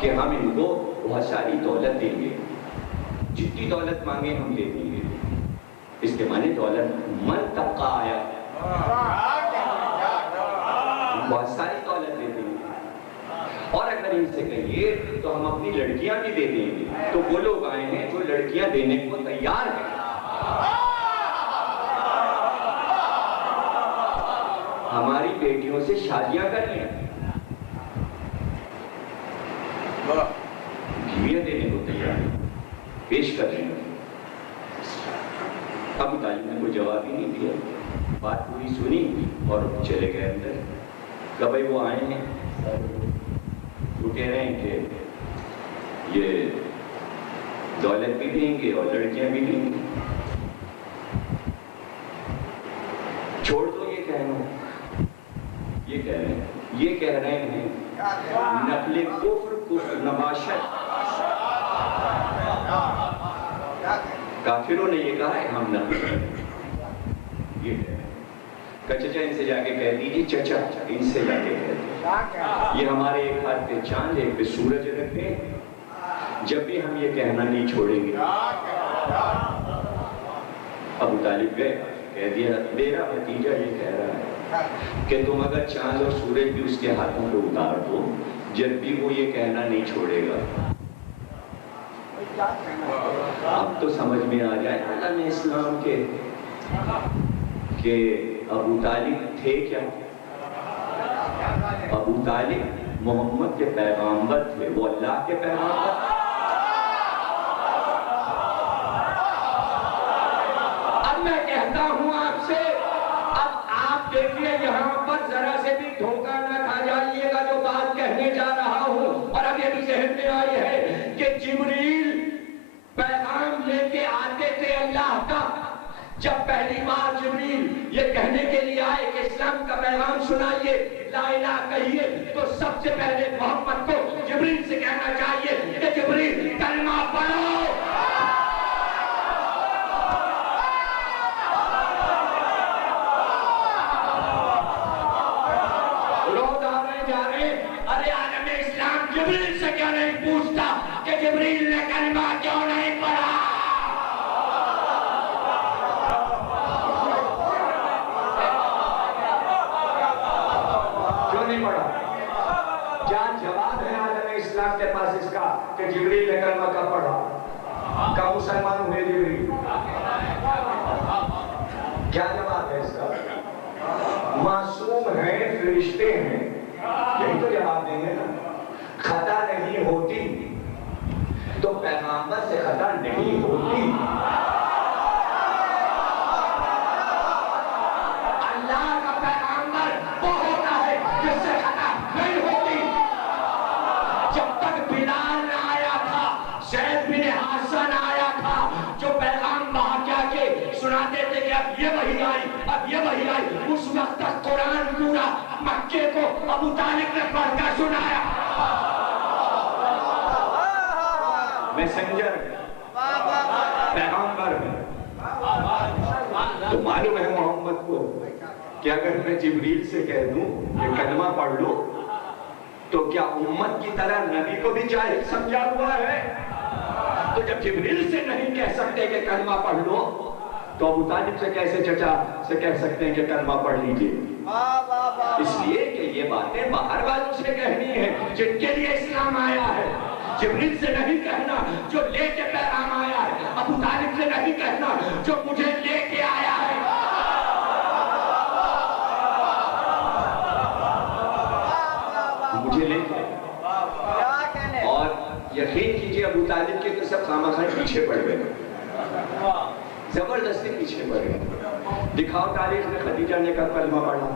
کہ ہم ان کو بہت ساری دولت دیں گے، جتنی دولت مانگے ہم دے دیں گے۔ اس کے معنی دولت من طبقہ آیا، بہت ساری دولت دے دیں گے، اور اگر ان سے کہیے تو ہم اپنی لڑکیاں بھی دے دیں گے۔ تو وہ لوگ آئے ہیں جو لڑکیاں دینے کو تیار ہیں۔ ہماری بیٹیوں سے شادیاں کر لیں، بیویاں دینے کو تیار ہیں، پیش کر رہے ہیں۔ ابو طالب نے کوئی جواب ہی نہیں دیا، بات پوری سنی اور چلے گئے اندر۔ کہ بھائی وہ آئے ہیں، وہ کہہ رہے ہیں کہ یہ دولت بھی دیں گے اور لڑکیاں بھی دیں گے۔ چھوڑ دو یہ کہنا، یہ کہہ رہے ہیں نقل کفر نباشت۔ کافروں نے یہ کہا ہے ہم نقل کریں، یہ ہے کہ چچا ان سے جا کے کہہ دیجیے، چچا ان سے جا کے کہہ دیجیے یہ ہمارے ایک ہاتھ پہ چاند ایک پہ سورج رکھتے ہیں، جب بھی ہم یہ کہنا نہیں چھوڑیں گے۔ ابو طالب گئے، کہہ دیا میرا بھتیجا یہ کہہ رہا ہے کہ تم اگر چاند اور سورج بھی اس کے ہاتھوں پہ اتار دو، جب بھی وہ یہ کہنا نہیں چھوڑے گا۔ اب تو سمجھ میں آ جائے عالم اسلام کے کہ ابو طالب تھے کیا؟ ابو طالب محمد کے پیغامبر تھے، وہ اللہ کے پیغامبر تھے۔ اب میں کہتا ہوں آپ سے، اب آپ دیکھیے یہاں پر ذرا سے بھی دھوکہ نہ کھا جائیے گا جو بات کہنے جا رہا ہوں۔ اور اب یہ بھی ذہن میں آئی ہے کہ جبریل پیغام لے کے آتے تھے اللہ کا۔ جب پہلی بار جبریل یہ کہنے کے لیے آئے کہ اسلام کا پیغام سنائیے، لا الہ کہیے، تو سب سے پہلے محمد کو جبریل سے کہنا چاہیے کہ جبریل کلمہ پڑھو۔ لوگ آ رہے جا رہے، ارے عالم اسلام جبریل سے کیوں نہیں پوچھتا کہ جبریل نے کلمہ کیوں نہیں پڑھا؟ کیا جواب ہے عالم اسلام کے پاس اس کا کہ جبریل نے کلمہ کب پڑھا؟ کب مسلمان ہوئے جبریل؟ کیا جواب ہے اس کا؟ معصوم ہیں، فرشتے ہیں، یہی تو جواب دیں گے نا۔ خطا نہیں ہوتی تو پیغامبر سے خطا نہیں ہوتی۔ اللہ کا پیغامبر وہ ہوتا ہے جس سے خطا نہیں ہوتی۔ جب تک بلال نہ آیا تھا، زید بن حسن آیا تھا، جو پیغام وہاں کیا کے سناتے تھے کہ اب یہ وحی آئی، اب یہ وحی آئی، اس وقت تک قرآن پورا مکے کو ابو طالب نے پڑھ کر سنایا۔ میسنجر پیغامبر تو معلوم ہے محمد کو کہ اگر میں جبریل سے کہہ دوں کہ کلمہ پڑھ لو تو کیا امت کی طرح نبی کو بھی چاہے سمجھا ہوا ہے؟ تو جب جبریل سے نہیں کہہ سکتے کہ کلمہ پڑھ لو تو ابو طالب سے کیسے چچا سے کہہ سکتے ہیں کہ کلمہ پڑھ لیجئے؟ اس لیے کہ یہ باتیں باہر والوں سے کہنی ہے جن کے لیے اسلام آیا ہے، جبریل سے نہیں کہنا جو لے کے پیغام آیا ہے، ابو طالب سے نہیں کہنا جو مجھے لے کے آیا ہے۔ مجھے لے کے، اور یقین کیجئے ابو طالب کے تو سب خامخواہ پیچھے پڑ گئے، زبردستی پیچھے پڑ گئے۔ دکھاؤ تاریخ میں خدیجہ نے کب کلمہ پڑھا،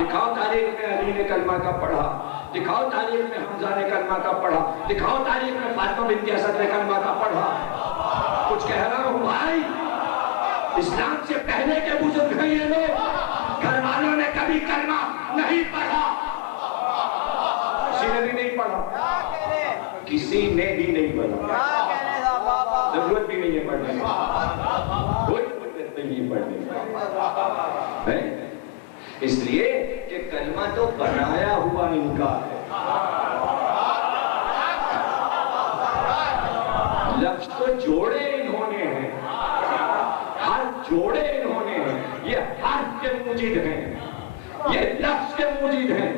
دکھاؤ تاریخ میں علی نے کلمہ کب پڑھا، دکھاؤ تاریخ میں حمزہ نے کلمہ کب پڑھا، دکھاؤ تاریخ میں فاطمہ بنت اسد نے کلمہ کب پڑھا۔ کچھ کہہ رہا ہوں بھائی، اسلام سے پہلے کے بزرگ ہیں یہ لوگ، گھر والوں نے کبھی کلمہ نہیں پڑھا، کسی نے بھی نہیں پڑھا، کسی نے بھی نہیں پڑھا، ضرورت بھی نہیں ہے پڑھنے کی، کوئی ضرورت نہیں ہے پڑھنے کی۔ اس لیے کہ کلمہ تو بنایا ہوا ان کا ہے، موجد ہیں، یہ لفظ کے موجد ہیں.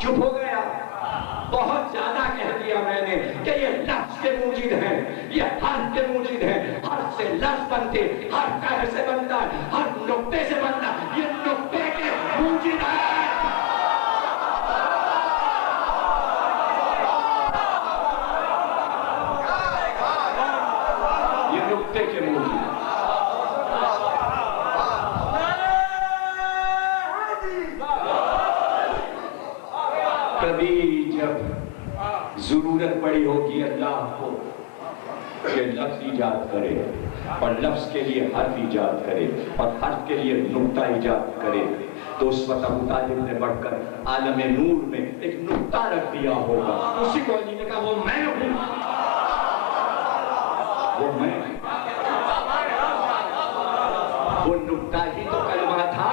چپ ہو گیا. بہت زیادہ کہہ دیا میں نے کہ یہ لفظ کے موجد ہیں، یہ حرف کے موجد ہیں. حرف سے لفظ بنتے، حرف کہے سے بنتا ہے، ہر نقطے سے بنتا ہے. یہ نقطے کے موجد ہیں. یہ نقطے کے موجد ہیں. کبھی جب ضرورت پڑی ہوگی اللہ کو کہ لفظ ایجاد کرے اور لفظ کے لیے حرف ایجاد کرے اور حرف کے لیے نقطہ ایجاد کرے، تو اس وقت ابو طالب نے بڑھ کر عالم نور میں ایک نقطہ رکھ دیا ہوگا. اسی کو علی نے کہا وہ میں ہوں، وہ میں. وہ نقطہ ہی تو کلمہ تھا،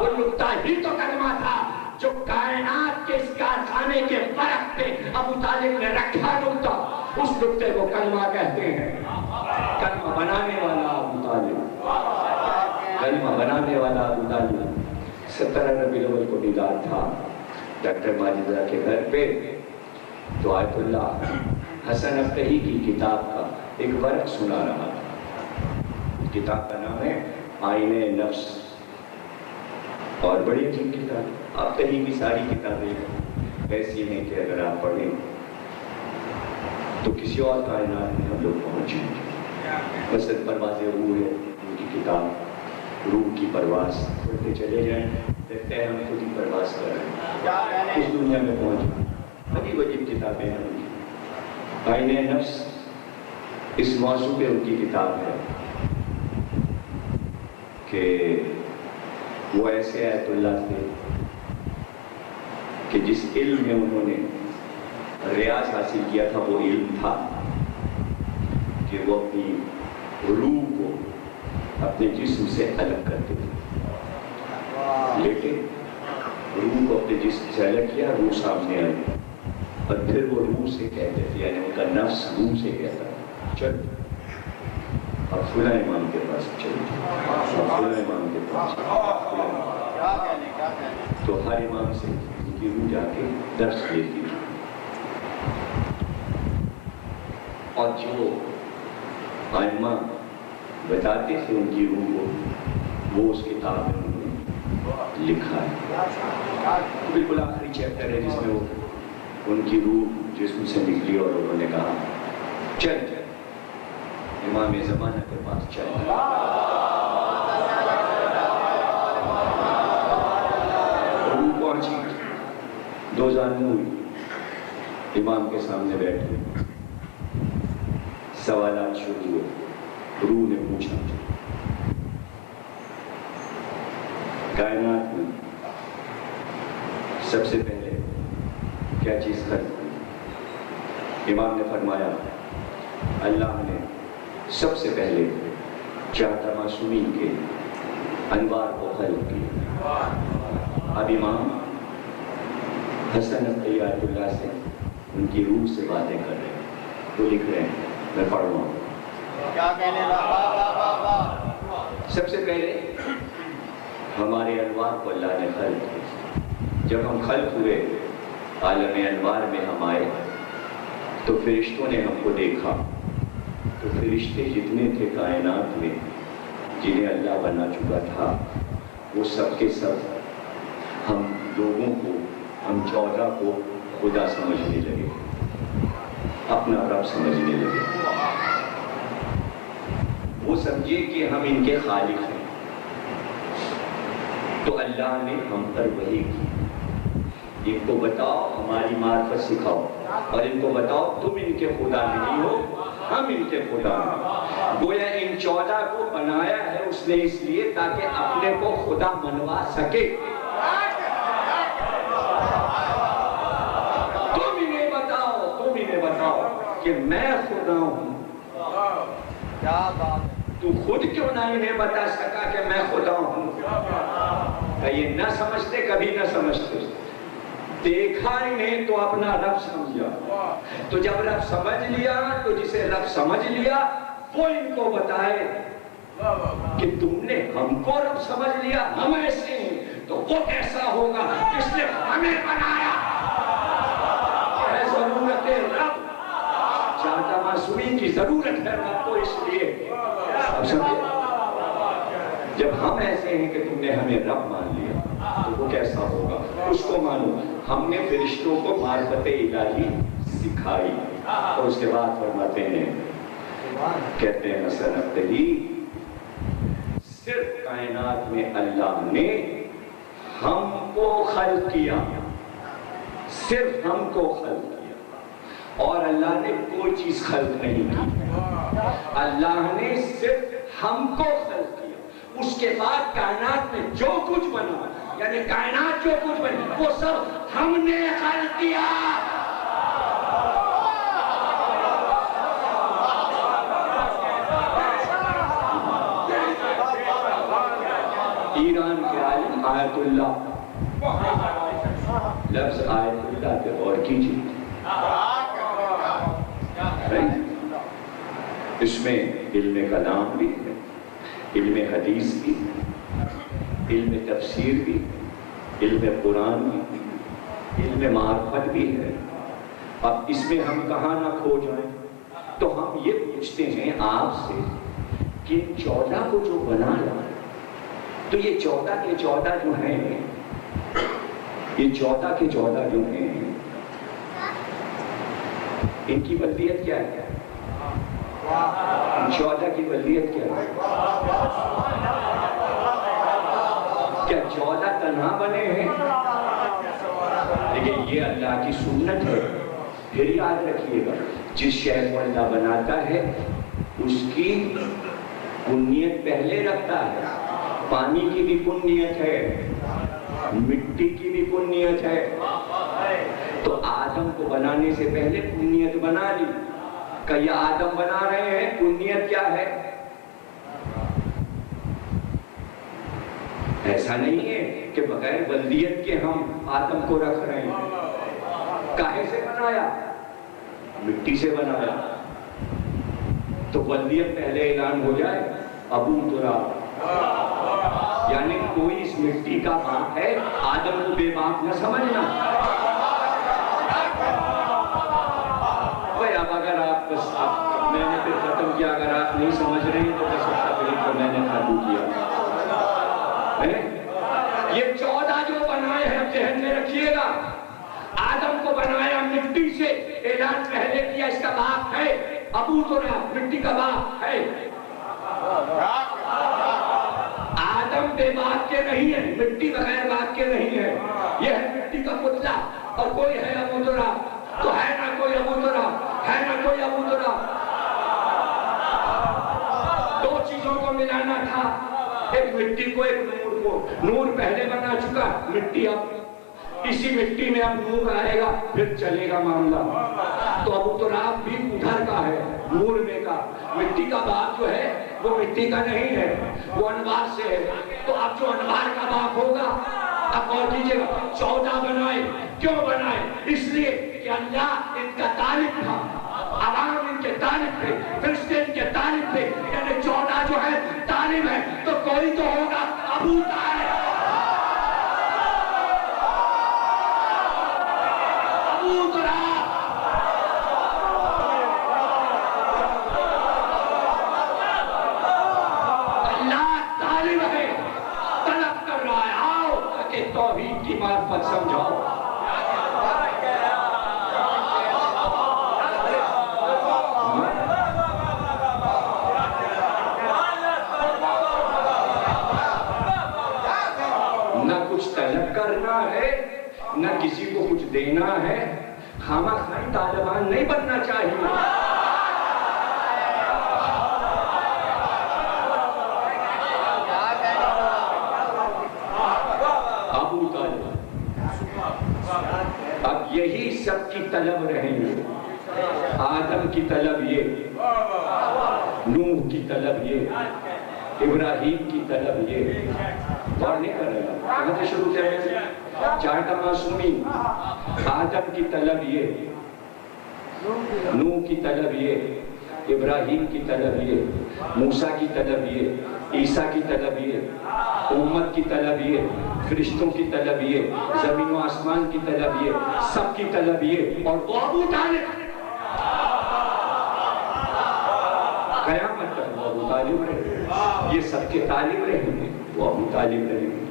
وہ نقطہ ہی تو کلمہ تھا جو کائنات کے اس کارخانے کے فرق پہ ابو طالب نے رکھا نقطہ. اس نقطے کو کلمہ کہتے ہیں. کلمہ بنانے والا ابو طالب، کلمہ بنانے والا ابو طالب. 17 ربیع الاول کو دیدار تھا ڈاکٹر ماجدہ کے گھر پہ. تو آیت اللہ حسن افتحی کی کتاب کا ایک ورق سنا رہا تھا. کتاب کا نام ہے آئینِ نفس، اور بڑی عجیب کتاب. اب کہیں کی ساری کتابیں ایسی ہیں کہ اگر آپ پڑھیں تو کسی اور کائنات میں ہم لوگ پہنچیں. مثلا پرواز روح ہے ان کی کتاب، روح کی پرواز. پڑھتے چلے جائیں دیکھتے ہیں ہم خود ہی پرواز کر رہے ہیں اس دنیا میں پہنچ. عجیب عجیب کتابیں ہیں ان کی. آئینِ نفس اس موضوع پہ ان کی کتاب ہے کہ وہ ایسے آیت اللہ تھے کہ جس علم میں انہوں نے ریاض حاصل کیا تھا وہ علم تھا کہ وہ اپنی روح کو اپنے جسم سے الگ کرتے تھے. لیکن روح کو اپنے جسم سے الگ کیا، روح سامنے آئی اور پھر وہ روح سے کہتے تھے، یعنی ان کا نفس روح سے کہتا چل اب فلاں امام کے پاس چل، فلاں امام کے پاس. تو ہر امام سے ان کی روح جا کے درس لیتی تھی. اور جو ائمہ بتاتے تھے ان کی روح کو، وہ اس کتاب میں انہوں نے لکھا ہے. بالکل آخری چیپٹر ہے جس میں وہ ان کی روح جسم سے نکلی اور انہوں نے کہا چل امام زمانہ کے پاس چل. روح پہنچی، دو زانو ہوئی، امام کے سامنے بیٹھے، سوالات شروع ہوئے. روح نے پوچھا کائنات میں سب سے پہلے کیا چیز خلق ہوئی؟ امام نے فرمایا اللہ نے سب سے پہلے چاہتا معصومین کے انوار کو خلق کیا. اب امام حسن افتحی آیت اللہ سے ان کی روح سے باتیں کر رہے ہیں. وہ لکھ رہے ہیں، میں پڑھ رہا ہوں. کیا کہنے لگا؟ سب سے پہلے ہمارے انوار کو اللہ نے خلق کیا. جب ہم خلق ہوئے عالم انوار میں ہم آئے تو فرشتوں نے ہم کو دیکھا. تو فرشتے جتنے تھے کائنات میں جنہیں اللہ بنا چکا تھا وہ سب کے سب ہم لوگوں کو، ہم 14 کو خدا سمجھنے لگے، اپنا رب سمجھنے لگے. وہ سمجھے کہ ہم ان کے خالق ہیں. تو اللہ نے ہم پر وحی کی، ان کو بتاؤ ہماری معرفت سکھاؤ، اور ان کو بتاؤ تم ان کے خدا نہیں ہو، ہم ان کے خدا ہیں. گویا ان 14 کو بنایا ہے اس نے اس لیے تاکہ اپنے کو خدا منوا سکے. تم انہیں بتاؤ کہ میں خدا ہوں. کیا بات! تو خود کیوں نہ انہیں بتا سکا کہ میں خدا ہوں؟ یہ نہ سمجھتے، کبھی نہ سمجھتے. دیکھا انہیں تو اپنا رب سمجھا. تو جب رب سمجھ لیا تو جسے رب سمجھ لیا وہ ان کو بتائے کہ تم نے ہم کو رب سمجھ لیا، ہم ایسے ہیں تو وہ کیسا ہوگا جس نے ہمیں بنایا؟ ہے ضرورت رب، چاہتا معصومین کی ضرورت ہے رب کو، اس لیے اب سمجھے جب ہم ایسے ہیں کہ تم نے ہمیں رب مان لیا تو وہ کیسا ہوگا، اس کو مانو۔ ہم نے فرشتوں کو معرفت الہی سکھائی، اور اس کے بعد فرماتے ہیں، کہتے ہیں حسن ابتدی، صرف کائنات میں اللہ نے ہم کو خلق کیا، صرف ہم کو خلق کیا، اور اللہ نے کوئی چیز خلق نہیں کی، اللہ نے صرف ہم کو خلق کیا۔ اس کے بعد کائنات میں جو کچھ بنا، یعنی کائنات جو کچھ بنی وہ سب ہم نے خلق کیا۔ ایران کے عالم آیت اللہ، لفظ آیت اللہ پہ غور کیجیے، اس میں علم کلام بھی ہے، علم حدیث بھی، علم تفسیر بھی، علم قرآن بھی، علم معرفت بھی ہے۔ اب اس میں ہم کہاں نہ کھو جائیں، تو ہم یہ پوچھتے ہیں آپ سے کہ 14 کو جو بنایا، تو یہ 14 کے 14 جو ہیں، یہ 14 کے 14 جو ہیں، ان کی بلدیت کیا ہے؟ 14 کی بلدیت کیا ہے؟ کیا 14 تنہا بنے ہیں؟ لیکن یہ اللہ کی سنت ہے۔ پھر یاد رکھیے گا، جس شے کو اللہ بناتا ہے اس کی کنیت پہلے رکھتا ہے۔ پانی کی بھی کنیت ہے، مٹی کی بھی کنیت ہے، تو آدم کو بنانے سے پہلے کنیت بنا لی۔ کہ یہ آدم بنا رہے ہیں، کنیت کیا ہے؟ ایسا نہیں ہے کہ بغیر بلدیت کے ہم آدم کو رکھ رہے ہیں۔ کاہے سے بنایا؟ مٹی سے بنایا، تو بلدیت پہلے اعلان ہو جائے، ابو تراب، یعنی کوئی اس مٹی کا باپ ہے، آدم کو بے باپ نہ سمجھنا۔ اب اگر آپ بس میں نے پھر ختم کیا، اگر آپ نہیں سمجھ رہے ہیں تو بس تقریر کو میں نے ختم کیا۔ یہ 14 جو بنائے ہیں ذہن میں رکھیے گا، آدم کو بنایا مٹی سے، اعلان پہلے کیا اس کا باپ ہے ابو تراب، مٹی کا باپ ہے۔ آدم بے باپ کے نہیں ہے، مٹی بغیر باپ کے نہیں ہے، یہ ہے مٹی کا پتلا، اور کوئی ہے ابو تراب، تو ہے نہ کوئی ابو تراب، ہے نہ کوئی ابو تراب۔ 2 چیزوں کو ملانا تھا، ایک مٹی کو ایک نور کو۔ نور پہلے بنا چکا، مٹی اب، اسی مٹی میں اب نور آئے گا، پھر چلے گا معاملہ۔ تو ابو تراب بھی ادھر کا ہے، نور میں کا۔ مٹی کا باپ جو ہے وہ مٹی کا نہیں ہے، وہ انوار سے ہے۔ تو اب جو انوار کا باپ ہوگا، اب غور کیجیے گا، 14 بنائے، کیوں بنائے؟ اس لیے کہ اللہ ان کا طالب تھا، عوام ان کے طالب تھے، فرشتے ان کے طالب تھے، یعنی 14 جو ہے طالب ہے، تو کوئی تو ہوگا ابو طالب، ابو تراب۔ اللہ طالب ہے، طلب کر رہا ہے، آؤ تاکہ توحید کی معرفت سمجھاؤ۔ کرنا ہے نہ کسی کو کچھ دینا ہے، خامخواہ طالبان نہیں بننا چاہیے۔ ابو طالب، اب یہی سب کی طلب رہیں گے۔ آدم کی طلب یہ، نوح کی طلب یہ، ابراہیم کی طلب یہ۔ اور نہیں کر رہے ہیں، کہاں سے شروع کریں گے؟ 4 معصومین، آدم کی طلب یہ، نوح کی طلب یہ، ابراہیم کی طلب یہ، موسیٰ کی طلب یہ، عیسیٰ کی طلب یہ، امت کی طلب یہ، فرشتوں کی طلب یہ، زمین و آسمان کی طلب یہ، سب کی طلب یہ، اور وہ ابو طالب قیامت تک وہ ابو طالب رہے، یہ سب کے طالب رہیں گے، وہ ابو طالب رہیں گے۔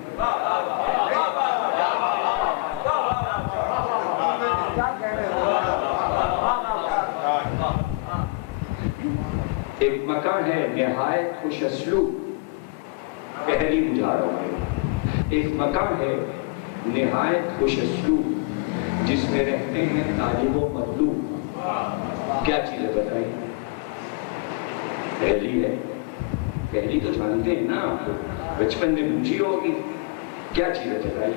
ایک مکان ہے نہایت خوش اسلوب، پہلی مجھاروں میں ایک مکان ہے نہایت خوش اسلوب جس میں رہتے ہیں طالب و مطلوب۔ کیا چیزیں بتائیں؟ پہلی ہے، پہلی تو جانتے ہیں نا آپ کو، بچپن میں پوچھی ہوگی، کیا چیزیں بتائیں؟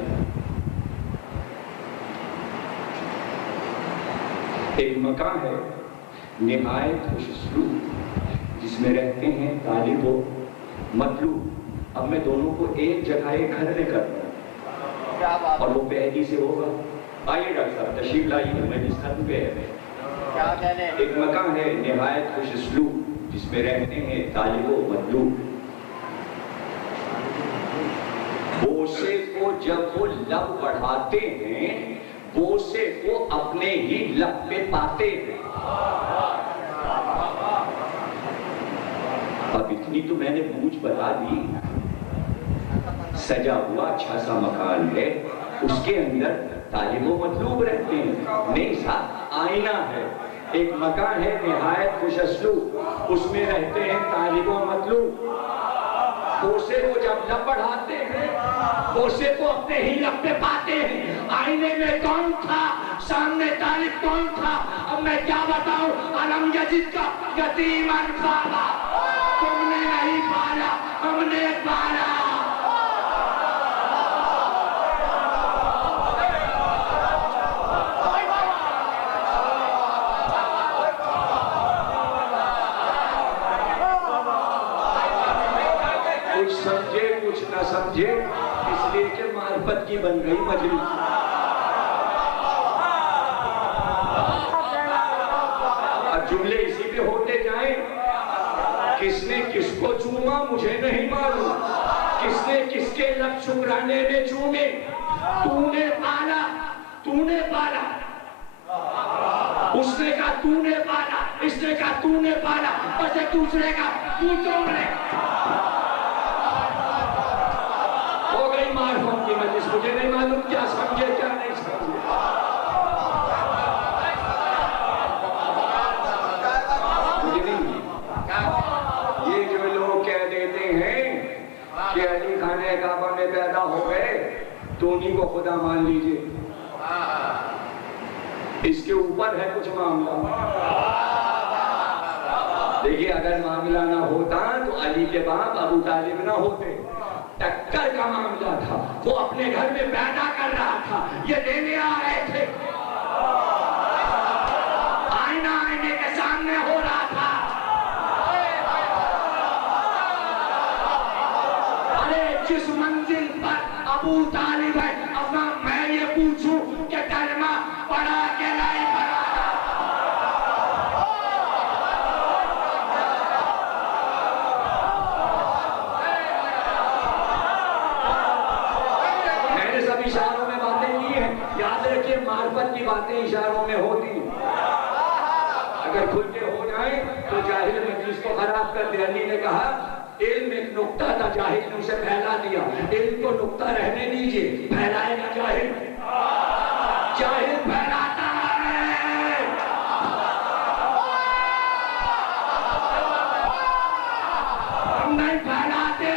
ایک مکان ہے نہایت خوش اسلوب جس میں رہتے ہیں طالب و مطلوب۔ اب میں دونوں کو ایک جگہ ایک گھر میں کرتا ہوں، اور وہ پہلی سے ہوگا۔ آئیے ڈاکٹر صاحب تشریف لائیے، میں جس ختم پہ ہے۔ ایک مکان ہے نہایت خوش اسلوب جس میں رہتے ہیں طالب و مطلوب۔ بوسے کو جب وہ لب بڑھاتے ہیں، بوسے کو اپنے ہی لب پہ پاتے ہیں۔ اب اتنی تو میں نے بوجھ بتا دی۔ سجا ہوا اچھا سا مکان ہے، اس کے اندر طالب و مطلوب رہتے ہیں، نہیں صاحب آئینہ ہے۔ ایک مکان ہے نہایت خوش اسلوب، اس میں رہتے ہیں طالب و مطلوب۔ بوسے کو جب لب بڑھاتے ہیں، بوسے کو اپنے ہی لب پہ پاتے ہیں۔ آئینے میں کون تھا، سامنے طالب کون تھا؟ اب میں کیا بتاؤں؟ علم یزید کا یتیماً پالا، تم نے نہیں پالا، ہم نے پالا۔ کچھ سمجھے کچھ نہ سمجھے، اس لیے کہ معرفت کی بن گئی مجلس۔ اب جملے اسی پہ ہوتے جائیں۔ کس نے کس کو چوما مجھے نہیں معلوم، کس نے کس کے لب شکرانے میں چومے۔ تو نے پالا، تو نے پالا، اس نے کہا تو نے پالا، اس نے کہا تو نے پالا، بس ایک دوسرے کا پوچھو میں ہو گئی معرفت کی مجلس۔ مجھے نہیں معلوم کیا سمجھے کیا نہیں سمجھے۔ یہ جو لوگ کہہ دیتے ہیں کہ علی خانہ کعبہ میں پیدا ہو گئے تو انہی کو خدا مان لیجئے، اس کے اوپر ہے کچھ معاملہ۔ دیکھیے اگر معاملہ نہ ہوتا تو علی کے باپ ابو طالب نہ ہوتے۔ ٹکر کا معاملہ تھا، وہ اپنے گھر میں پیدا کر رہا تھا، یہ لینے آ رہے تھے۔ آئینہ آئینے کے سامنے ہو رہا تھا۔ ارے جس منزل پر ابو طالب ہے، اب میں یہ پوچھوں کہ کلمہ پڑھا کہ نہیں پڑھا؟ میں نے سب اشاروں میں باتیں کی ہیں، یاد رکھیے معرفت کی باتیں اشاروں میں ہوتی ہیں۔ اگر کھل کے ہو جائیں تو جاہل مجلس کو خراب کر دے۔ علی نے کہا علم ایک نقطہ تھا، جاہل نے اسے پھیلا دیا۔ علم کو نقطہ رہنے دیجئے، پھیلائے گا جاہل، جاہل پھیلاتا ہے۔ ہم نہیں پھیلاتے،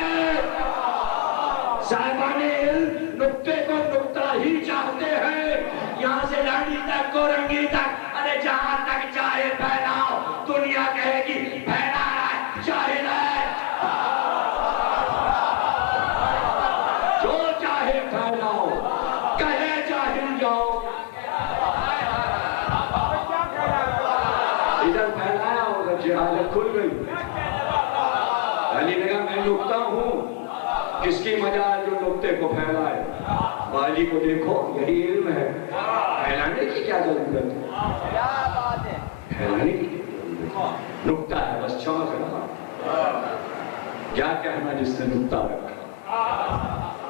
صاحبان علم نقطے کو نقطہ ہی چاہتے ہیں، یہاں سے لاڑی تک کورنگی تک، ارے جہاں تک چاہے پھیلاؤ، دنیا کہے گی پھیلا رہا ہے، جاہل ہے۔ جو چاہے پھیلاؤ، کہے جاہل جاؤ۔ ادھر پھیلایا ہوگا، جہالت کھل گئی۔ علی نے کہا میں نقطہ ہوں، کس کی مجال جو نقطے کو پھیلائے؟ علی کو دیکھو یہی علم ہے، پھیلانے کی کیا ضرورت ہے؟ پھیلانے کی کیا ضرورت ہے؟ نکتہ ہے بس چمک رہا. کیا کہنا جس نے نکتہ رکھا؟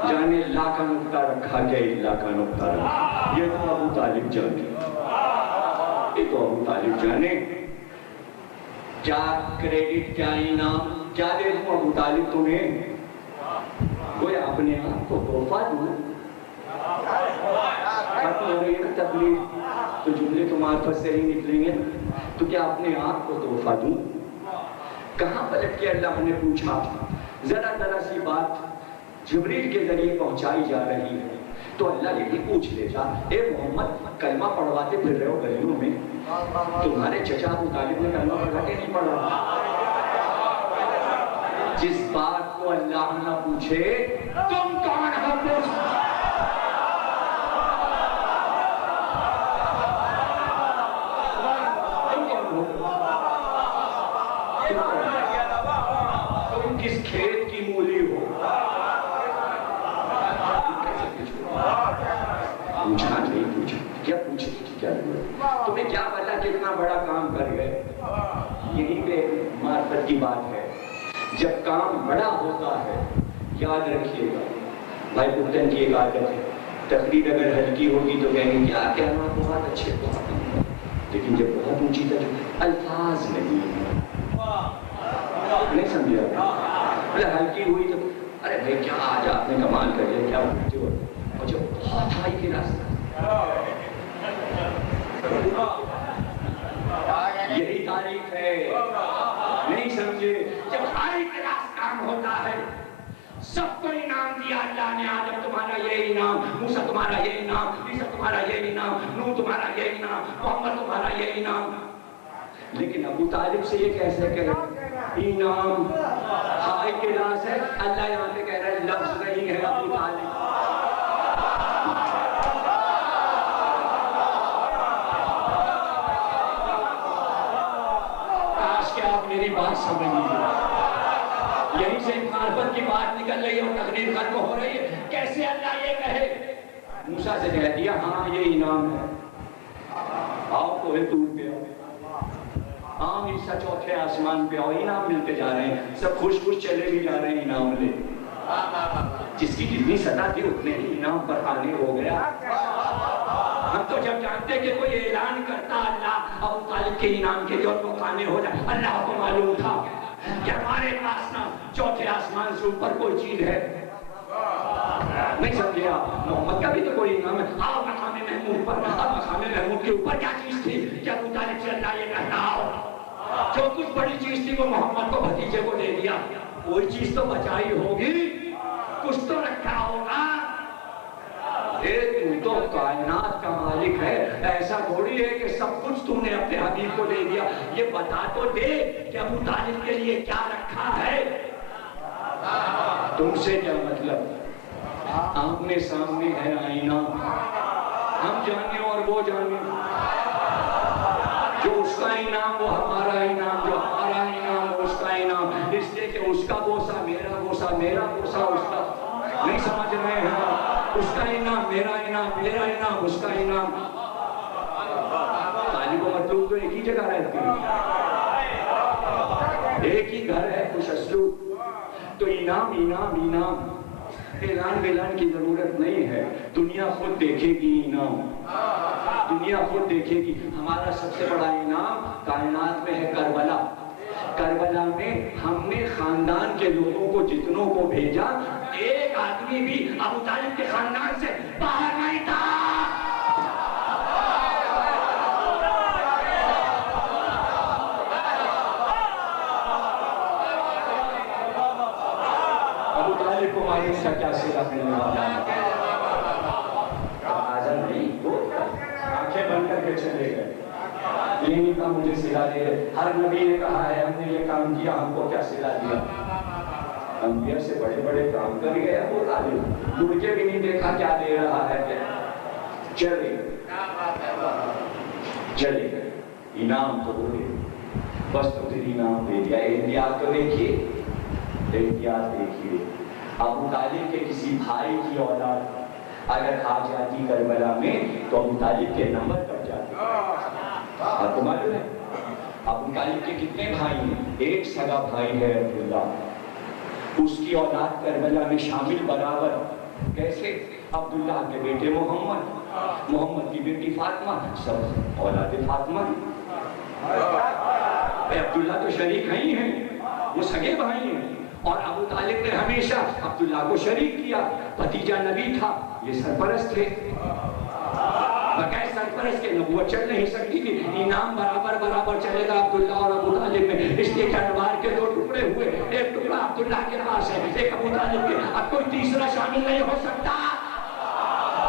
جانے اللہ کا نکتہ رکھا کیا اللہ کا نکتہ رکھا. یہ تو ابو طالب جانے, یہ تو ابو طالب جانے. کیا کریڈٹ, کیا انعام, کیا دے دوں ابو طالب تمہیں؟ کوئی اپنے آپ کو تحفہ دوں. ختم ہو رہی ہے نا تکلیف تو جملے تو معرفت سے ہی نکلیں گے. تو کیا اپنے آپ کو تحفہ دوں؟ کہاں پلٹ کے اللہ نے پوچھا. ذرا ذرا سی بات جبریل کے ذریعے پہنچائی جا رہی ہے تو اللہ یہی پوچھ لیتا, اے محمد کلمہ پڑھواتے پھر رہے ہو گلیوں میں, تمہارے چچا ابو طالب نے کلمہ پڑھا کے نہیں پڑھا؟ جس بات کو اللہ نہ پوچھے تم کون ہو پوچھ. تم کس کھیت کی مولی ہو؟ پوچھا نہیں پوچھا, کیا پوچھے کیا تمہیں کیا پتا کتنا بڑا کام کر گئے. یہی پہ معرفت کی بات ہے. جب کام بڑا ہوتا ہے یاد رکھیے گا, بھائی پختن کی ایک عادت ہے, تقریر اگر ہلکی ہوگی تو کہیں گے کیا کہنا بہت اچھے بات, لیکن جب بہت اونچی تک الفاظ نہیں سمجھا. ہلکی ہوئی تو ارے بھائی کیا آج آپ نے کمال کر لیا, کیا بولتے ہو, اور جب بہت ہائی کے راستہ یہی تاریخ ہے. نہیں سمجھے, جب ہائی کے راستہ کام ہوتا ہے سب کو انعام دیا اللہ نے. آدم تمہارا یہ انعام, موسیٰ تمہارا یہ انعام, عیسیٰ تمہارا یہ انعام, نوح تمہارا یہ انعام, محمد تمہارا یہ انعام. لیکن ابو طالب سے یہ کیسے کہے انعام ہائی کے راز ہے. اللہ یہاں پہ کہہ رہا ہے لفظ نہیں ہے ابو طالب. کاش کہ آپ میری بات سمجھ لیجیے. یہیں سے معرفت کی بات نکل رہی ہے اور تقریر ختم ہو رہی ہے. کیسے اللہ یہ کہے؟ موسیٰ سے کہہ دیا ہاں یہ انعام ہے, آؤ کوہ طور پہ آؤ. عام عیسیٰ چوتھے آسمان پہ آؤ, انعام ملتے جا رہے ہیں. سب خوش خوش چلے بھی جا رہے ہیں انعام لے. جس کی جتنی سطح تھی اتنے ہی انعام پر آنے ہو گیا. ہم تو جب جانتے کہ کوئی اعلان کرتا اللہ ابو طالب کے انعام کے لیے اور وہ کھانے ہو جائے, اللہ کو معلوم تھا کہ ہمارے پاس نا چوتھے آسمان سے اوپر کوئی چیز ہے. نہیں سمجھے آپ, محمد کا بھی تو کوئی انعام ہے. آؤ مقام محمود پر, اب مقام محمود کے اوپر کیا چیز تھی کہ ابو طالب سے اللہ یہ کہتا آؤ. جو کچھ بڑی چیز تھی وہ محمد کو بھتیجے کو دے دیا. کوئی چیز تو بچائی ہوگی, کچھ تو رکھا ہوگا. تو کائنات کا مالک ہے, ایسا تھوڑی ہے کہ سب کچھ تم نے اپنے حبیب کو دے دیا. یہ بتا تو دے کہ ابو طالب کے لیے کیا رکھا ہے. تم سے کیا مطلب, آمنے سامنے ہے آئینہ, ہم جانے اور وہ جانے. جو اس کا انعام وہ ہمارا انعام, جو ہمارا انعام وہ اس کا انعام. اس لیے کہ اس کا بوسہ میرا بوسہ, میرا بوسہ اس کا. نہیں سمجھ رہے ہیں, اس کا انعام میرا انعام, میرا انعام اس کا انعام. طالب و مطلوب تو ایک ہی جگہ رہتے ہیں, ایک ہی گھر ہے خوش اسلوب. تو انعام انعام انعام, اعلان بیلان کی ضرورت نہیں ہے. دنیا خود دیکھے گی انعام, دنیا خود دیکھے گی. ہمارا سب سے بڑا انعام کائنات میں ہے کربلا. کربلا میں ہم نے خاندان کے لوگوں کو جتنوں کو بھیجا, ایک آدمی بھی ابو طالب کے خاندان سے باہر نہیں تھا. ابو طالب کو معلوم تھا کیا صلہ ملنے والا ہے. آزاد نہیں, وہ آنکھیں بند کر کے چلے گئے. یہ نہیں کہا مجھے صلہ دے. ہر نبی نے کہا ہے ہم نے یہ کام کیا, ہم کو کیا صلہ دیا. انبیاء سے بڑے بڑے کام کر گئے ابو طالب, مڑ کے بھی نہیں دیکھا کیا دے رہا ہے. چلے چلے انعام تو بولے بس, تو پھر انعام دے دیا. احتیاط تو دیکھیے, احتیاط دیکھیے. ابو طالب کے کسی بھائی کی اولاد اگر آ جاتی کربلا میں تو ابو طالب کے نمبر کٹ جاتے. آپ کو معلوم ہے ابو ابو طالب کے کتنے بھائی ہیں؟ ایک سگا بھائی ہے عبداللہ، اس کی اولاد کربلا میں شامل برابر. کیسے؟ عبداللہ کے بیٹے محمد، محمد کی بیٹی فاطمہ، سب اولاد فاطمہ. عبداللہ تو شریک ہی ہیں، وہ سگے بھائی ہیں. اور ابو طالب نے ہمیشہ عبداللہ کو شریک کیا. بھتیجا نبی تھا، یہ سرپرست تھے. بغیر سرپرست کے نبوت چل نہیں سکتی تھی. انعام برابر برابر چلے گا عبداللہ اور ابو طالب میں. اس لیے تلوار کے دو ٹکڑے ہوئے، ایک ٹکڑا عبداللہ کے پاس ہے، ایک ابو طالب کے. اب کوئی تیسرا شامل نہیں ہو سکتا.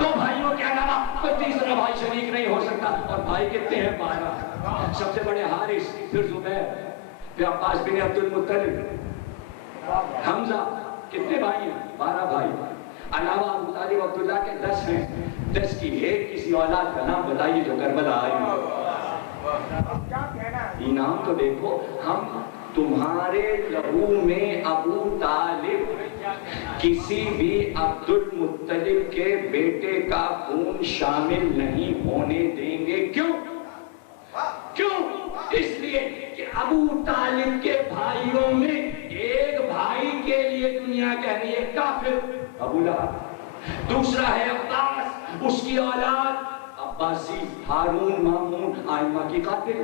دو بھائیوں کے علاوہ کوئی تیسرا بھائی شریک نہیں ہو سکتا. اور بھائی کتنے ہیں؟ 12. سب سے بڑے حارث، پھر زبیر، پھر عباس بن عبد المطلب، حمزہ. کتنے بھائی ہیں؟ 12 بھائی. علاوہ ابو طالب عبداللہ کے 10 ہیں. 10 کی ایک کسی اولاد کا نام بتائیے جو کربلا آئی. انعام تو دیکھو. ہم تمہارے لہو میں ابو طالب کسی بھی عبد المطلب کے بیٹے کا خون شامل نہیں ہونے دیں گے. کیوں؟ اس لیے کہ ابو طالب کے بھائیوں میں ایک بھائی کے لیے دنیا کہہ رہی ہے کافر، ابو لہب. دوسرا ہے عباس، اس کی اولاد عباسی، ہارون، مامون، آئمہ کی قاتل،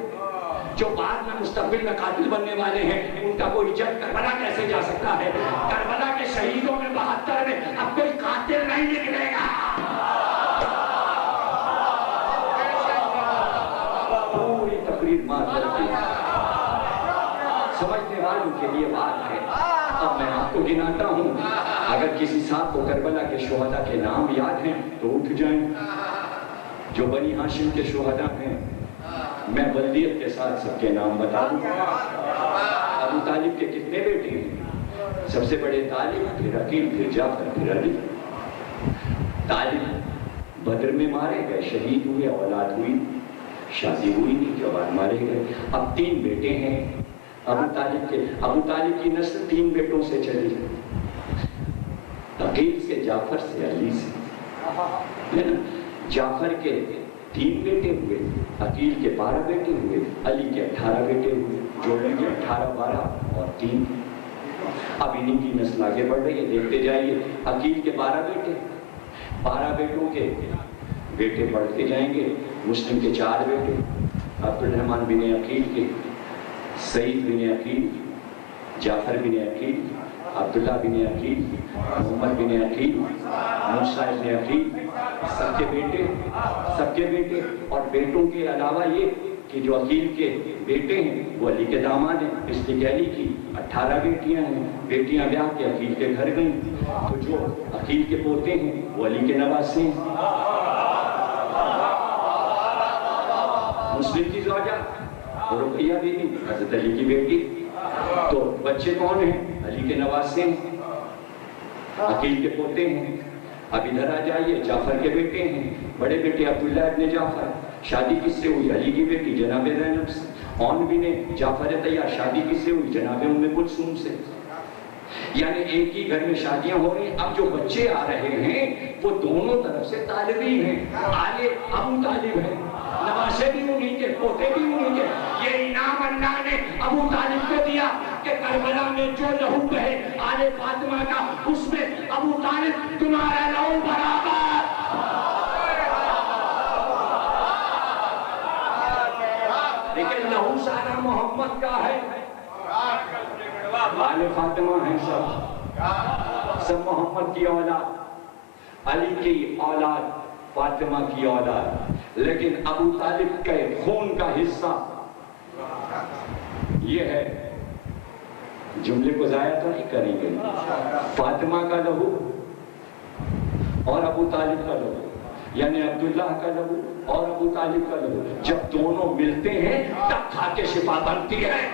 جو بعد میں مستقبل میں قاتل بننے والے ہیں. ان کا کوئی جج کربلا کیسے جا سکتا ہے؟ کربلا کے شہیدوں میں 72 میں اب کوئی قاتل نہیں نکلے گا. پوری تقریر مار کرتی سمجھنے والوں کے لیے بات ہے. اب میں آپ کو گناتا ہوں. اگر کسی صاحب کو کربلا کے شہداء کے نام یاد ہیں تو اٹھ جائیں. جو بنی ہاشم کے شہداء ہیں میں بلدیت کے ساتھ سب کے نام بتا دوں. ابو طالب کے کتنے بیٹے ہیں؟ سب سے بڑے طالب، پھر عقیل، پھر جعفر، پھر علی. طالب بدر میں مارے گئے، شہید ہوئے، اولاد ہوئی، شادی ہوئی نہیں، جوان مارے گئے. اب 3 بیٹے ہیں ابو طالب کے. ابو طالب کی نسل 3 بیٹوں سے چلی، عقیل سے، جعفر سے، علی سے. جعفر کے 3 بیٹے ہوئے، عقیل کے 12 بیٹے ہوئے، علی کے 18 بیٹے ہوئے، جوڑیں گے 18، 12 اور 3. اب انہی کی نسل آگے بڑھ رہی ہے، دیکھتے جائیے. عقیل کے 12 بیٹے، 12 بیٹوں کے بیٹے بڑھتے جائیں گے. مسلم کے 4 بیٹے، عبد الرحمن بن عقیل کے، سعید بن عقیل، جعفر بن عقیل، عبداللہ بن عقیل، محمد بن عقیل، موسیٰ بن عقیل. سب کے بیٹے. اور بیٹوں کے علاوہ یہ کہ جو عقیل کے بیٹے ہیں وہ علی کے داماد ہیں. اس لیے کہ علی کی 18 بیٹیاں ہیں. بیٹیاں بیاہ کے عقیل کے گھر گئیں، تو جو عقیل کے پوتے ہیں وہ علی کے نواسے ہیں. مسلم کی زوجہ رقیہ بیوی حضرت علی کی بیٹی. تو بچے کون ہیں؟ علی کے نواسے ہیں، عقیل کے پوتے ہیں. اب ادھر آ جائیے. جعفر کے بیٹے ہیں، بڑے بیٹے عبداللہ ابن جعفر. شادی کس سے ہوئی؟ علی کی بیٹی جناب زینب سے. اون بن جعفر طیار، شادی کس سے ہوئی؟ جناب ام کلثوم سے. یعنی ایک ہی گھر میں شادیاں ہو رہی ہیں. اب جو بچے آ رہے ہیں وہ دونوں طرف سے طالبی ہیں. آلے ابو طالب ہیں، نواسے بھی انہیں کے، پوتے بھی انہیں کے. یہ انعام اللہ نے ابو طالب کو دیا کہ کربلا میں جو لہو بہے آل فاطمہ کا، اس میں ابو طالب تمہارا لہو برابر. لیکن لہو سارا محمد کا ہے. آل فاطمہ ہیں سب محمد کی اولاد، علی کی اولاد، فاطمہ کی اولاد. لیکن ابو طالب کے خون کا حصہ یہ ہے. جملے کو ضائع تو نہیں کریں گے. فاطمہ کا لہو اور ابو طالب کا لہو، یعنی عبداللہ کا لہو اور ابو طالب کا لہو جب دونوں ملتے ہیں تب کھا کے شفا بنتی ہے.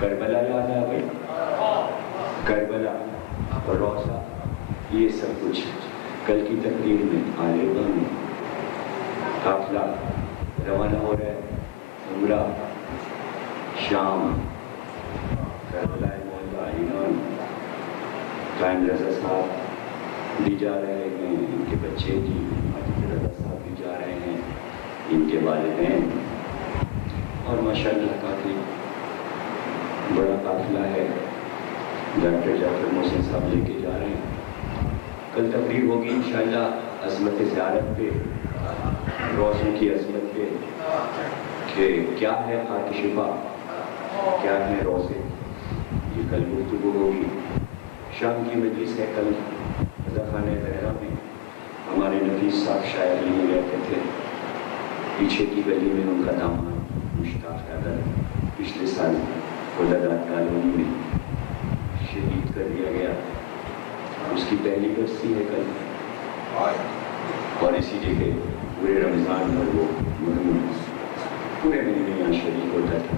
کربلا یاد آ گئی. کربلا اور روضہ، یہ سب کچھ کل کی تقریر میں غالباً قافلہ روانہ ہو رہا ہے عمرہ شام کربلا مولا ایمان قائم رضا صاحب بھی جا رہے ہیں، ان کے بچے جی عاجز رضا صاحب بھی جا رہے ہیں، ان کے والدین، اور ماشاءاللہ کافی بڑا قافلہ ہے، ڈاکٹر جعفر محسن صاحب لے کے جا رہے ہیں۔ کل تقریر ہوگی انشاءاللہ عظمت زیارت پہ، روزوں کی عظمت پہ، کہ کیا ہے خاک شفا، کیا ہے روزے، یہ کل گفتگو ہوگی۔ شام کی مجلس ہے کل رضا خانہ بحرہ میں، ہمارے نفیس صاحب شاعر لیے رہتے تھے، پیچھے کی گلی میں ان کا داماد مشتاق حیدر پچھلے سال ولادات کالونی میں شہید کر دیا گیا، اس کی پہلی برسی ہے کل، اور اسی جگہ پورے رمضان میں وہ پورے مہینے یہاں شریک ہوتا تھا،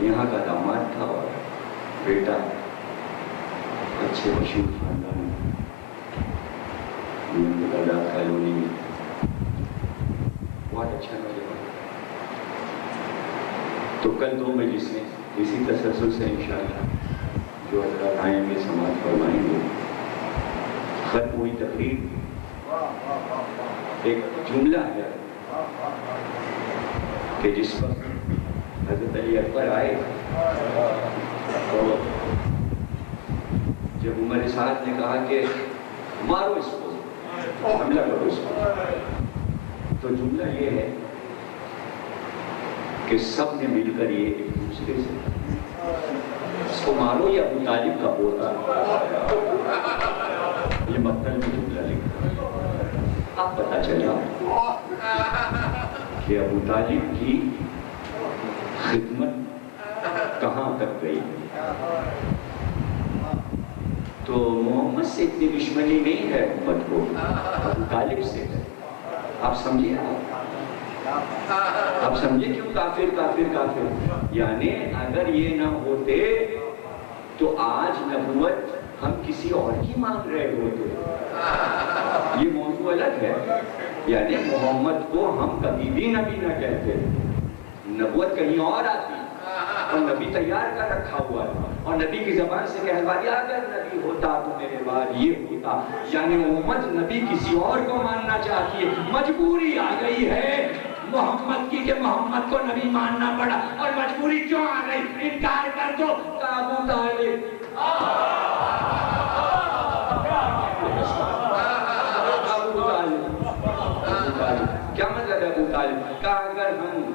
یہاں کا داماد تھا اور بیٹا اچھے مشہور خاندان ولادات کالونی میں، بہت اچھا نوجوان۔ تو کل 2 مجلسیں اسی تسلسل سے انشاءاللہ جو حضرات آئیں گے سماعت فرمائیں گے۔ ختم ہوئی تقریر، ایک جملہ ہے کہ جس وقت حضرت علی اکبر آئے تو جب عمر سعد نے کہا کہ مارو اس کو، حملہ کرو اس کو، تو جملہ یہ ہے کہ سب نے مل کر یہ ایک دوسرے سے اس کو مارو، یا ابو طالب کا پوتا، یہ مقتل میں جملہ لکھا، اب پتہ چلا کہ ابو طالب کی خدمت کہاں تک گئی۔ تو محمد سے اتنی دشمنی نہیں ہے امت کو، ابو طالب سے ہے۔ آپ سمجھیے، آپ سمجھے کیوں کافر کافر کافر؟ یعنی اگر یہ نہ ہوتے تو آج نبوت ہم کسی اور کی مانگ رہے ہوتے، یہ موضوع الگ ہے۔ یعنی محمد کو ہم کبھی بھی نبی نہ کہتے، نبوت کہیں اور آتی، اور نبی تیار کر رکھا ہوا ہے، اور نبی کی زبان سے کہلوا دیا اگر نبی ہوتا تو میرے بعد یہ ہوتا۔ یعنی امت نبی کسی اور کو ماننا چاہتی ہے، مجبوری آ گئی ہے محمد کی کہ محمد کو نبی ماننا پڑا۔ اور مجبوری کیوں آ گئی؟ انکار کر دو کہ ابو طالب، کیا مطلب ہے ابو طالب کا؟ اگر ہم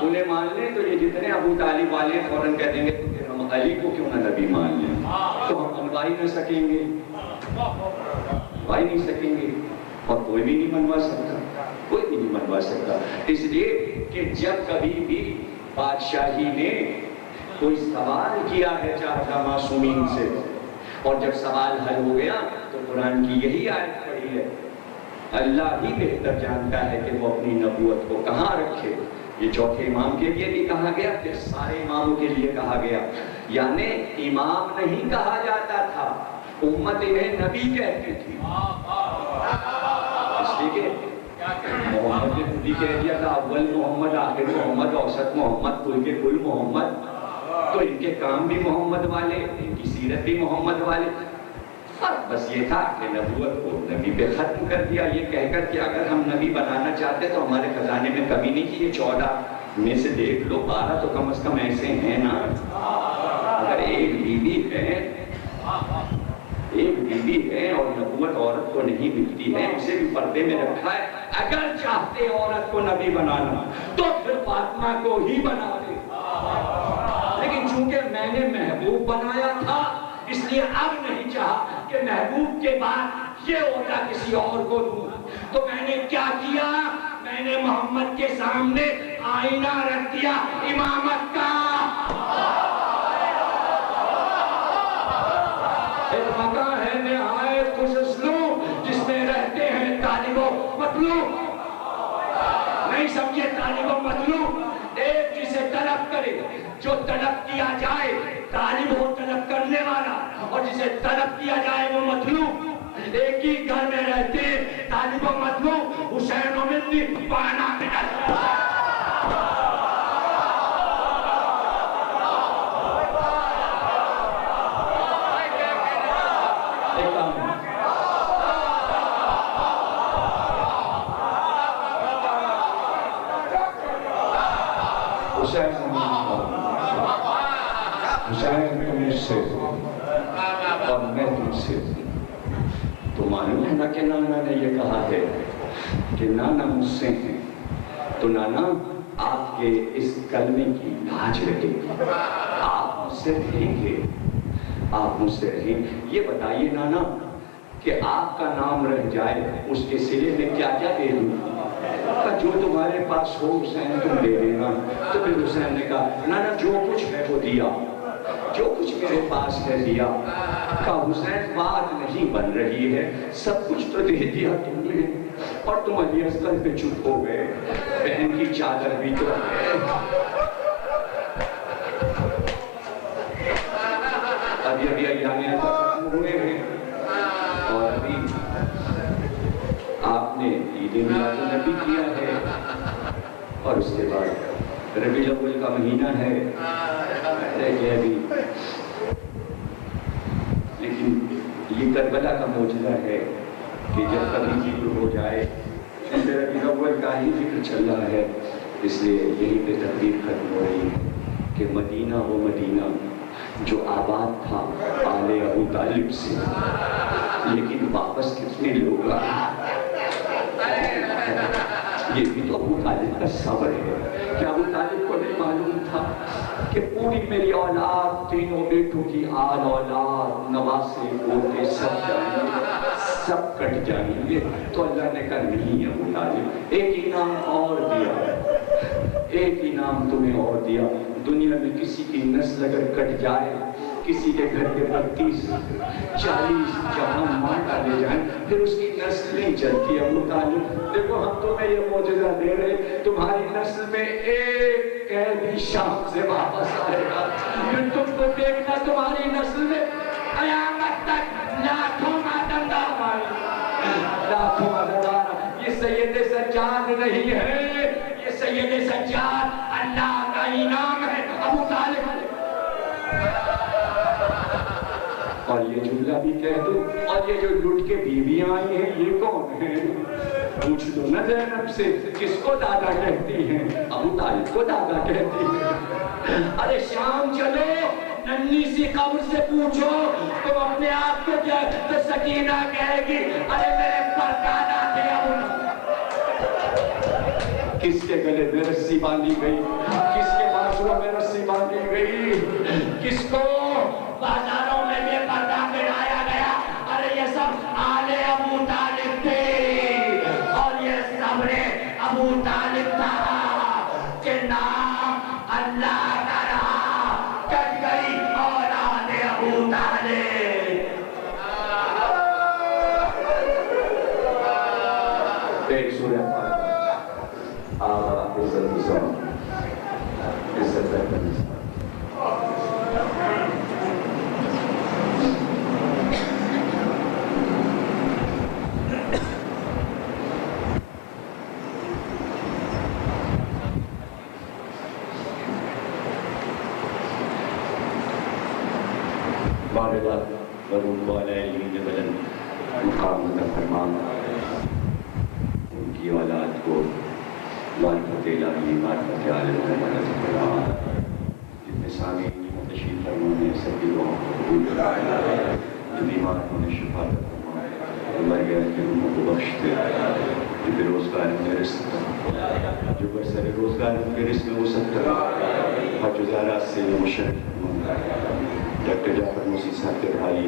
انہیں مان لیں تو یہ جتنے ابو طالب والے فوراً کہہ دیں گے تو پھر ہم علی کو کیوں نہ نبی مان لیں، تو ہم منوا ہی نہ سکیں گے، منوا ہی نہیں سکیں گے، اور کوئی بھی نہیں منوا سکتا، کوئی بھی نہیں منوا سکتا۔ اس لیے کہ جب کبھی بھی بادشاہی نے کوئی سوال کیا ہے چاہتا معصومین سے، اور جب سوال حل ہو گیا تو قرآن کی یہی آیت پڑھی ہے، اللہ ہی بہتر جانتا ہے کہ وہ اپنی نبوت کو کہاں رکھے۔ یہ چوتھے امام کے لیے بھی کہا گیا، پھر سارے اماموں کے لیے کہا گیا۔ یعنی امام نہیں کہا جاتا تھا، امت انہیں نبی کہتی تھی، اس لیے کہ محمد نے خود ہی کہہ دیا تھا اول محمد، آخر محمد، اوسط محمد، کل کے کل محمد، تو ان کے کام بھی محمد والے، ان کی سیرت بھی محمد والے۔ فرق بس یہ تھا کہ نبوت کو نبی پہ ختم کر دیا، یہ کہہ کر کہ اگر ہم نبی بنانا چاہتے تو ہمارے خزانے میں کمی نہیں کی، یہ 14 میں سے دیکھ لو 12 تو کم از کم ایسے ہیں نا۔ اگر ایک بیوی ہے اور نبوت عورت کو نہیں ملتی ہے، اسے بھی پردے میں رکھا ہے، اگر چاہتے عورت کو نبی بنانا تو پھر فاطمہ کو ہی بنا دے، لیکن چونکہ میں نے محبوب بنایا تھا اس لیے اب نہیں چاہا کہ محبوب کے بعد یہ عہدہ کسی اور کو دوں، تو میں نے کیا کیا؟ میں نے محمد کے سامنے آئینہ رکھ دیا امامت کا۔ ایک مکان ہے نہایت خوشنو جس میں رہتے ہیں طالب و مطلوب، نہیں سمجھے؟ طالب و مطلوب ایک جسے طلب کرے، جو طلب کیا جائے، طالب ہو طلب اور جسے طلب کیا جائے وہ مطلوب. ایک ہی گھر میں رہتے طالب و مطلوب حسین و مدنی پانا ملت. حسین تم مجھ سے اور میں تم سے. تو معلوم ہے نا کہ نانا نے یہ کہا ہے کہ نانا مجھ سے ہیں تو نانا آپ کے اس کلمے کی لاج رہے گی. آپ مجھ سے رہیں گے, آپ مجھ سے رہیں. یہ بتائیے نانا کہ آپ کا نام رہ جائے اس کے سلے میں کیا کیا دے دوں؟ جو تمہارے پاس ہو حسین تم دے دینا. تو پھر حسین نے کہا نانا جو کچھ ہے وہ دیا, جو کچھ میرے پاس ہے دیا. کہا حسین بات نہیں بن رہی ہے, سب کچھ تو دے دیا تم نے اور تم علی اصغر پہ چپ ہو گئے. بہن کی چادر بھی تو ہے. ابھی ایام ختم ہوئے ہیں اور ابھی آپ نے عید میلاد النبی کیا ہے اور اس کے بعد ربیع الاول کا مہینہ ہے. ابھی لیکن یہ کربلا کا معجزہ ہے کہ جب کبھی ذکر ہو جائے, ربیع الاول کا ہی ذکر چل رہا ہے, اس لیے یہی پہ تقریر ختم ہو رہی ہے کہ مدینہ وہ مدینہ جو آباد تھا آل ابو طالب سے, لیکن واپس کتنے لوگ آئے. یہ بھی تو ابو طالب کا صبر ہے. کیا ابو طالب کو نہیں معلوم تھا کہ پوری میری اولاد, تینوں بیٹوں کی آل اولاد, نواسے پوتے سب جائیں گے, سب کٹ جائیں گے؟ تو اللہ نے کہا نہیں ابو طالب, ایک انعام اور دیا, ایک انعام تمہیں اور دیا. دنیا میں کسی کی نسل اگر کٹ جائے, کسی کے گھر کے 32-40 جوان مار ڈالے جائیں, پھر اس کی نسل نہیں چلتی. ابو طالب دیکھو ہم تمہیں یہ معجزہ دے رہے, تمہاری نسل میں ایک قیدی شام سے واپس آئے گا. پھر تم کو دیکھنا تمہاری نسل میں قیامت تک لاکھوں ماتمدار آئے, لاکھوں ماتمدار. یہ سید سجاد نہیں ہے, یہ سید سجاد اللہ کا انعام ہے ابو طالب. اور یہ جملہ بھی کہہ دو, اور یہ جو لٹ کے بیویاں آئی ہیں یہ کون ہیں؟ پوچھ دو نا زینب سے, کس کو دادا کہتی ہیں؟ ابو طالب کو دادا کہتی ہیں. ارے شام چلو, ننھی سی قبر سے پوچھو, تم اپنے آپ کو کیا تو سکینہ کہے گی ارے میرے پردادا تھے ابو. کس کے گلے میں رسی باندھی گئی, کس کے بازوؤں میں رسی باندھی گئی, کس کو بازاروں میں بے پردہ پہنایا گیا؟ ارے یہ سب آل ابو طالب تھے, اور یہ صبر ابو طالب تھا کہ نام اللہ کا رہا, کٹ گئی اولاد ابو طالب. ایک سورہ آپ عزت نظام, عزت رحمت نظام. بارگاہ ورود علیہ بلند مقام فرمان, ان کی اولاد کو معرفت الہی, معرفت عالم محمد فرمان. جتنے سامعین تشریف فرمانے سبھی لوگوں کو قبول فرمائے, جو بیمار ہونے شفا فرمائے, مر گئے کہ ان کو بخش دے, جو بے روزگار میں رزق, جو برسر روزگار میں رزق میں وسعت فرمائے, حج وزارات سے مشرف فرمائے. ڈاکٹر جعفر موسی صاحب کے بھائی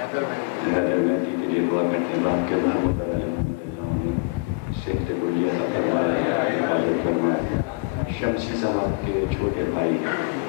حیدر مہدی کے لیے دعا کرتے ہیں. باپ کے محمود اللہ صحت کلیہ عطا فرمائے, حفاظت فرمائے. شمسی صاحب کے چھوٹے بھائی